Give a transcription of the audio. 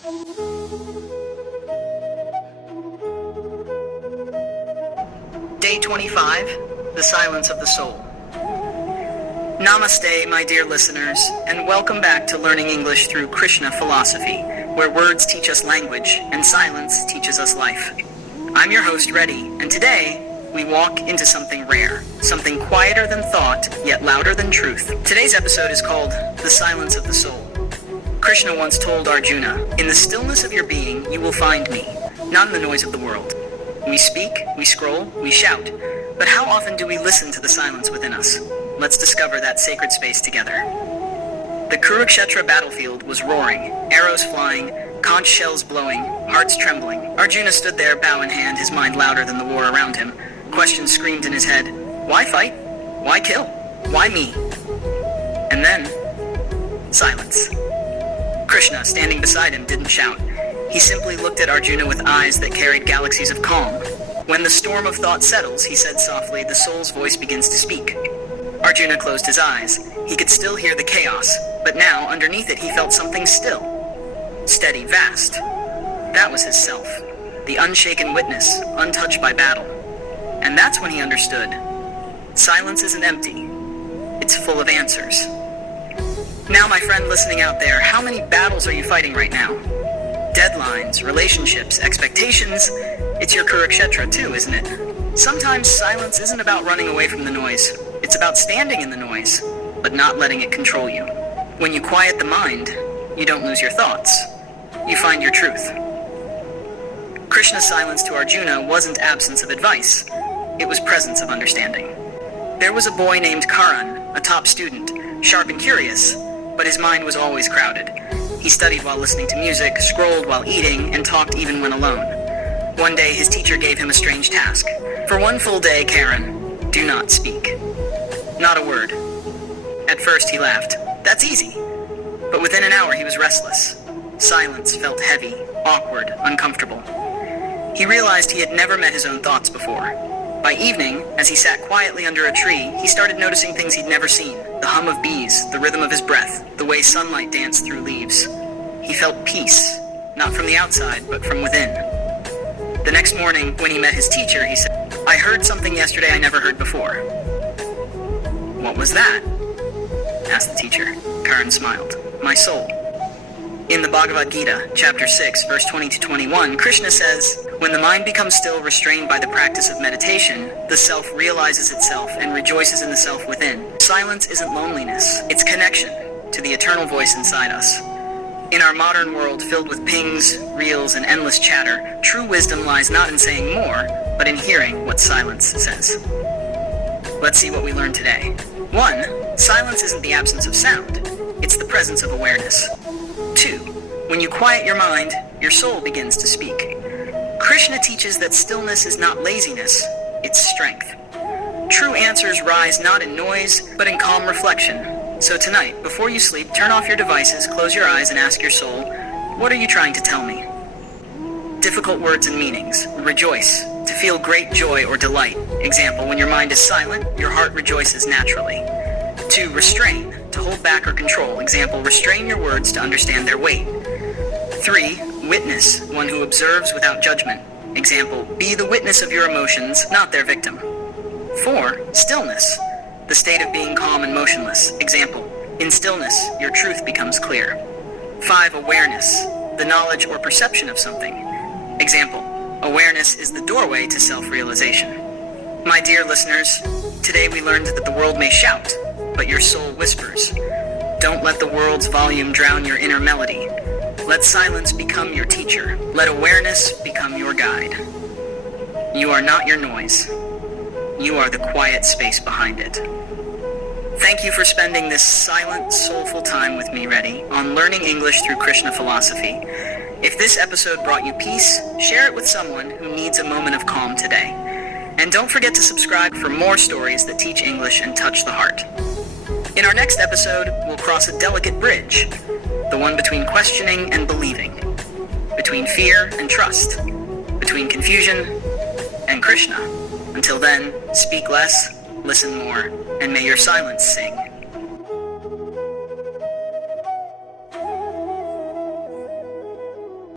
Day 25, The Silence of the Soul. Namaste, my dear listeners, and welcome back to Learning English through Krishna Philosophy, where words teach us language and silence teaches us life. I'm your host, Reddy, and today we walk into something rare, something quieter than thought, yet louder than truth. Today's episode is called The Silence of the Soul. Krishna once told Arjuna, "In the stillness of your being, you will find me, not in the noise of the world." We speak, we scroll, we shout, but how often do we listen to the silence within us? Let's discover that sacred space together. The Kurukshetra battlefield was roaring, arrows flying, conch shells blowing, hearts trembling. Arjuna stood there, bow in hand, his mind louder than the war around him. Questions screamed in his head. Why fight? Why kill? Why me? And then, silence. Krishna, standing beside him, didn't shout. He simply looked at Arjuna with eyes that carried galaxies of calm. When the storm of thought settles, he said softly, the soul's voice begins to speak. Arjuna closed his eyes. He could still hear the chaos, but now, underneath it, he felt something still. Steady, vast. That was his self, the unshaken witness, untouched by battle. And that's when he understood. Silence isn't empty. It's full of answers. Now, my friend listening out there, how many battles are you fighting right now? Deadlines, relationships, expectations. It's your Kurukshetra too, isn't it? Sometimes silence isn't about running away from the noise. It's about standing in the noise, but not letting it control you. When you quiet the mind, you don't lose your thoughts. You find your truth. Krishna's silence to Arjuna wasn't absence of advice. It was presence of understanding. There was a boy named Karan, a top student, sharp and curious, but his mind was always crowded. He studied while listening to music, scrolled while eating, and talked even when alone. One day, his teacher gave him a strange task. For one full day, Karan, do not speak. Not a word. At first, he laughed. That's easy. But within an hour, he was restless. Silence felt heavy, awkward, uncomfortable. He realized he had never met his own thoughts before. By evening, as he sat quietly under a tree, he started noticing things he'd never seen. The hum of bees, the rhythm of his breath, the way sunlight danced through leaves. He felt peace, not from the outside, but from within. The next morning, when he met his teacher, he said, "I heard something yesterday I never heard before." "What was that?" asked the teacher. Karan smiled. "My soul." In the Bhagavad Gita, chapter 6, verse 20-21, Krishna says, "When the mind becomes still, restrained by the practice of meditation, the self realizes itself and rejoices in the self within." Silence isn't loneliness, it's connection to the eternal voice inside us. In our modern world filled with pings, reels, and endless chatter, true wisdom lies not in saying more, but in hearing what silence says. Let's see what we learned today. 1. Silence isn't the absence of sound, it's the presence of awareness. 2. When you quiet your mind, your soul begins to speak. Krishna teaches that stillness is not laziness, it's strength. True answers rise not in noise, but in calm reflection. So tonight, before you sleep, turn off your devices, close your eyes, and ask your soul, what are you trying to tell me? Difficult words and meanings. Rejoice, to feel great joy or delight. Example, when your mind is silent, your heart rejoices naturally. 2. Restrain, to hold back or control. Example, restrain your words to understand their weight. 3. Witness, one who observes without judgment. Example, be the witness of your emotions, not their victim. 4. Stillness, the state of being calm and motionless. Example, in stillness, your truth becomes clear. 5. Awareness, the knowledge or perception of something. Example, awareness is the doorway to self-realization. My dear listeners, today we learned that the world may shout, but your soul whispers. Don't let the world's volume drown your inner melody. Let silence become your teacher. Let awareness become your guide. You are not your noise. You are the quiet space behind it. Thank you for spending this silent, soulful time with me, Reddy, on learning English through Krishna Philosophy. If this episode brought you peace, share it with someone who needs a moment of calm today. And don't forget to subscribe for more stories that teach English and touch the heart. In our next episode, we'll cross a delicate bridge, the one between questioning and believing, between fear and trust, between confusion and Krishna. Until then, speak less, listen more, and may your silence sing.